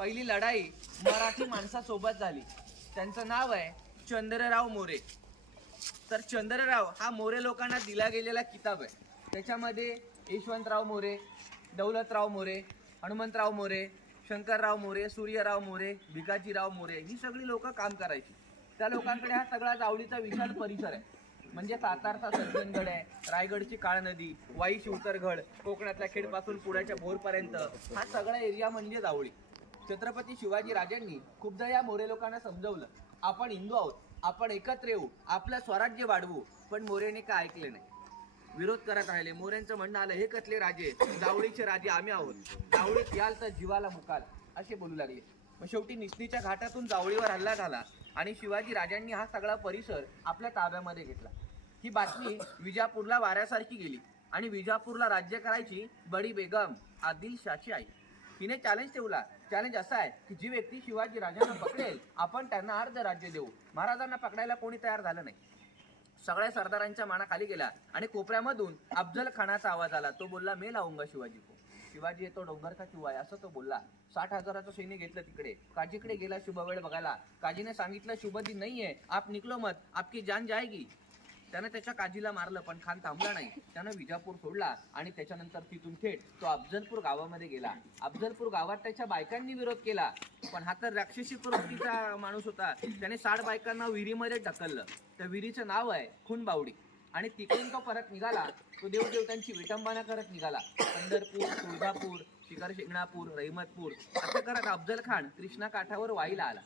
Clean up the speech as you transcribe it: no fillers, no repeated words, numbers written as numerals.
पहिली लढाई मराठी माणसासोबत झाली. त्यांचं नाव आहे चंद्रराव मोरे. तर चंद्रराव हा मोरे लोकांना दिला गेलेला किताब आहे. त्याच्यामध्ये यशवंतराव मोरे, दौलतराव मोरे, हनुमंतराव मोरे, शंकरराव मोरे, सूर्यराव मोरे, भिकाजीराव मोरे ही सगळी लोक काम करायची. त्या लोकांकडे हा सगळा जावळीचा विशाल परिसर आहे. म्हणजे सातारचा सज्जनगड आहे, रायगडची काळ नदी, वाई शिवतरगड, कोकणातल्या खेडपासून पुण्याच्या भोरपर्यंत हा सगळा एरिया म्हणजे जावळी. छत्रपती शिवाजी राजांनी खूपदा या मोरे लोकांना समजवलं, आपण हिंदू आहोत, आपण एकत्र येऊ, आपलं स्वराज्य वाढवू. पण मोरेने काय ऐकले नाही, विरोध करत राहिले. मोऱ्यांचं म्हणणं आलं, हे कसले राजे, जावळीचे राजे आम्ही आहोत, जावळीत याल तर जीवाला मुकाल, असे बोलू लागले. मग शेवटी निसणीच्या घाटातून जावळीवर हल्ला झाला आणि शिवाजी राजांनी हा सगळा परिसर आपल्या ताब्यामध्ये घेतला. ही बातमी विजापूरला वाऱ्यासारखी गेली आणि विजापूरला राज्य करायची बडी बेगम आदिलशाची आई. हिने चॅलेंज ठेवला. चॅलेंज असा आहे की जी व्यक्ती शिवाजी राजांना पकडेल आपण त्यांना अर्ध राज्य देऊ. महाराजांना पकडायला कोणी तयार झालं नाही. सगळ्या सरदारांच्या माना खाली गेला आणि कोपऱ्यामधून अफजल खानाचा आवाज आला. तो बोलला, मैं लावूंगा शिवाजी को. शिवाजी येतो डोंगर का चुवा आहे, असं तो बोलला. 60,000चं सैन्य घेतलं तिकडे. काजीकडे गेला शुभ वेळ बघायला. काजीने सांगितलं, शुभ दिन नाहीये, आप निकलो मत, आपकी जान जाएगी. त्यानं त्याच्या काजीला मारलं, पण खान थांबला नाही. त्यानं विजापूर सोडला आणि त्याच्यानंतर तिथून थेट तो अफजलपूर गावामध्ये गेला. अफजलपूर गावात त्याच्या बायकांनी विरोध केला, पण हा तर राक्षसी प्रवृत्तीचा माणूस होता. त्याने 60 बायकांना विहिरीमध्ये ढकललं. त्या विहिरीचं नाव आहे खुनबावडी. आणि तिकडून तो परत निघाला. तो देवदेवतांची विटंबना करत निघाला. पंढरपूर, तुळजापूर, शिकार शिंगणापूर, रहिमतपूर असं करत अफजल खान कृष्णा काठावर वाईला आला.